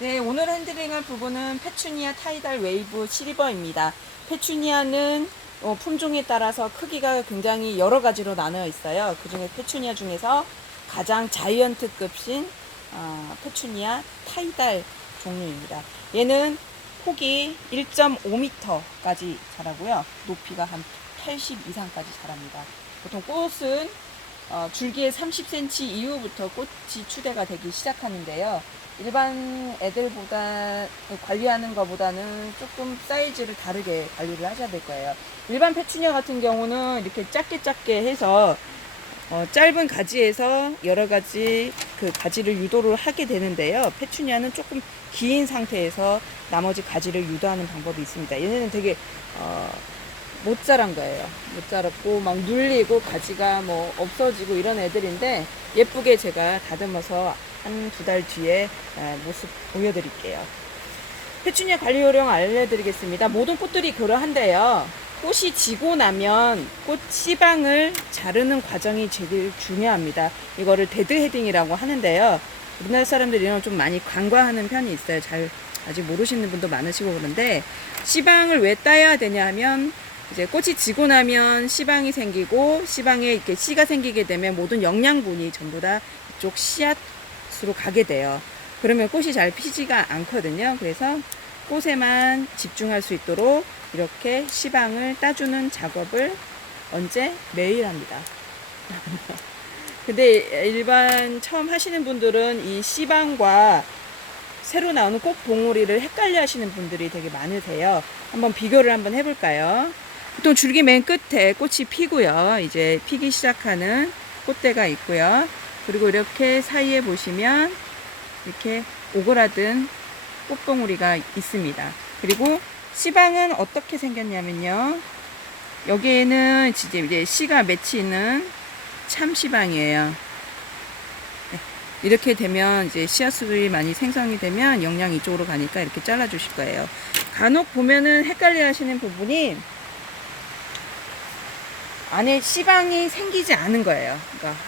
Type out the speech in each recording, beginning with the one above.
네, 오늘 핸들링할 부분은 페추니아 타이달 웨이브 실버입니다. 페추니아는 품종에 따라서 크기가 굉장히 여러 가지로 나누어 있어요. 그 중에 페추니아 중에서 가장 자이언트급인 페추니아 타이달 종류입니다. 얘는 폭이 1.5m까지 자라고요. 높이가 한 80 이상까지 자랍니다. 보통 꽃은 줄기에 30cm 이후부터 꽃이 추대가 되기 시작하는데요. 일반 애들보다 관리하는 것보다는 조금 사이즈를 다르게 관리를 하셔야 될 거예요. 일반 페추니아 같은 경우는 이렇게 작게 해서 짧은 가지에서 여러 가지 그 가지를 유도를 하게 되는데요. 페추니아는 조금 긴 상태에서 나머지 가지를 유도하는 방법이 있습니다. 얘네는 되게 못 자란 거예요. 못 자랐고 막 눌리고 가지가 뭐 없어지고 이런 애들인데, 예쁘게 제가 다듬어서 한 2달 뒤에 모습 보여드릴게요. 페추니아 관리 요령 알려드리겠습니다. 모든 꽃들이 그러한데요. 꽃이 지고 나면 꽃 씨방을 자르는 과정이 제일 중요합니다. 이거를 데드 헤딩이라고 하는데요. 우리나라 사람들이 이런 걸 좀 많이 간과하는 편이 있어요. 잘 아직 모르시는 분도 많으시고 그런데, 씨방을 왜 따야 되냐 하면, 이제 꽃이 지고 나면 씨방이 생기고, 씨방에 이렇게 씨가 생기게 되면 모든 영양분이 전부 다 이쪽 씨앗으로 가게 돼요. 그러면 꽃이 잘 피지가 않거든요. 그래서 꽃에만 집중할 수 있도록 이렇게 씨방을 따주는 작업을 언제? 매일 합니다. 근데 일반 처음 하시는 분들은 이 씨방과 새로 나오는 꽃 봉오리를 헷갈려 하시는 분들이 되게 많으세요. 한번 비교를 한번 해볼까요? 보통 줄기 맨 끝에 꽃이 피고요. 이제 피기 시작하는 꽃대가 있고요. 그리고 이렇게 사이에 보시면 이렇게 오그라든 꽃봉오리가 있습니다. 그리고 씨방은 어떻게 생겼냐면요. 여기에는 이제 씨가 맺혀 있는 참 씨방이에요. 이렇게 되면 이제 씨앗수들이 많이 생성이 되면 영양이 이쪽으로 가니까 이렇게 잘라 주실 거예요. 간혹 보면은 헷갈려 하시는 부분이 안에 씨방이 생기지 않은 거예요. 그러니까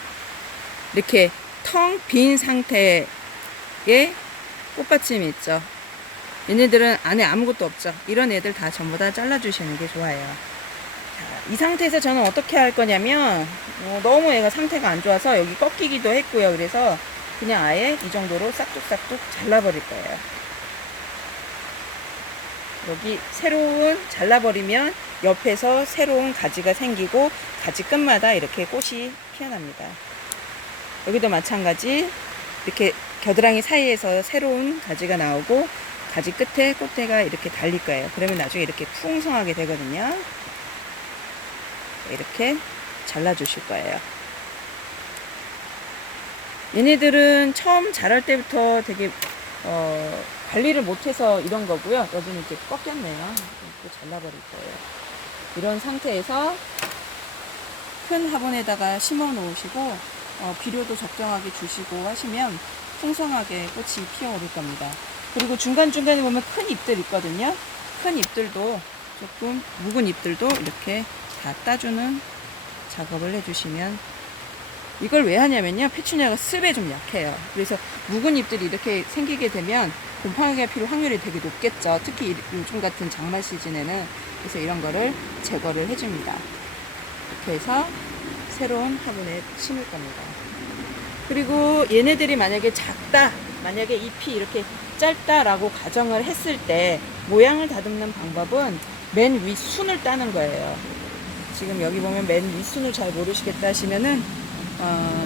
이렇게 텅 빈 상태의 꽃받침이 있죠. 얘네들은 안에 아무것도 없죠. 이런 애들 다 전부 다 잘라주시는 게 좋아요. 자, 이 상태에서 저는 어떻게 할 거냐면, 너무 애가 상태가 안 좋아서 여기 꺾이기도 했고요. 그래서 그냥 아예 이 정도로 싹둑싹둑 잘라버릴 거예요. 여기 새로운 잘라버리면 옆에서 새로운 가지가 생기고 가지 끝마다 이렇게 꽃이 피어납니다. 여기도 마찬가지 이렇게 겨드랑이 사이에서 새로운 가지가 나오고 가지 끝에 꽃대가 이렇게 달릴 거예요. 그러면 나중에 이렇게 풍성하게 되거든요. 이렇게 잘라주실 거예요. 얘네들은 처음 자랄 때부터 되게 관리를 못해서 이런 거고요. 여기는 이렇게 꺾였네요. 이렇게 잘라버릴 거예요. 이런 상태에서 큰 화분에다가 심어 놓으시고 비료도 적정하게 주시고 하시면 풍성하게 꽃이 피어오를 겁니다. 그리고 중간중간에 보면 큰 잎들 있거든요. 큰 잎들도 조금 묵은 잎들도 이렇게 다 따주는 작업을 해주시면, 이걸 왜 하냐면요, 페추니아가 습에 좀 약해요. 그래서 묵은 잎들이 이렇게 생기게 되면 곰팡이가 필 확률이 되게 높겠죠. 특히 요즘 같은 장마 시즌에는. 그래서 이런 거를 제거를 해줍니다. 이렇게 해서 새로운 화분에 심을 겁니다. 그리고 얘네들이 만약에 작다, 만약에 잎이 이렇게 짧다라고 가정을 했을 때 모양을 다듬는 방법은 맨 윗순을 따는 거예요. 지금 여기 보면 맨 윗순을 잘 모르시겠다 하시면은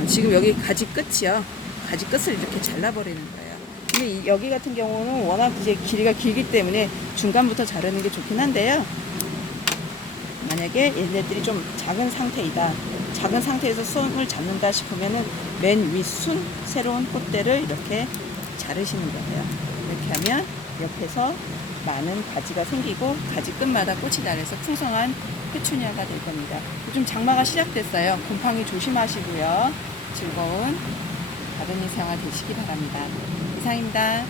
지금 여기 가지 끝이요. 가지 끝을 이렇게 잘라버리는 거예요. 근데 여기 같은 경우는 워낙 이제 길이가 길기 때문에 중간부터 자르는 게 좋긴 한데요. 만약에 얘네들이 좀 작은 상태이다, 작은 상태에서 손을 잡는다 싶으면은 맨 윗순 새로운 꽃대를 이렇게 자르시는 거예요. 이렇게 하면 옆에서 많은 가지가 생기고 가지 끝마다 꽃이 달려서 풍성한 페추니아가 될 겁니다. 요즘 장마가 시작됐어요. 곰팡이 조심하시고요. 즐거운 가드닝 생활 되시기 바랍니다. 이상입니다.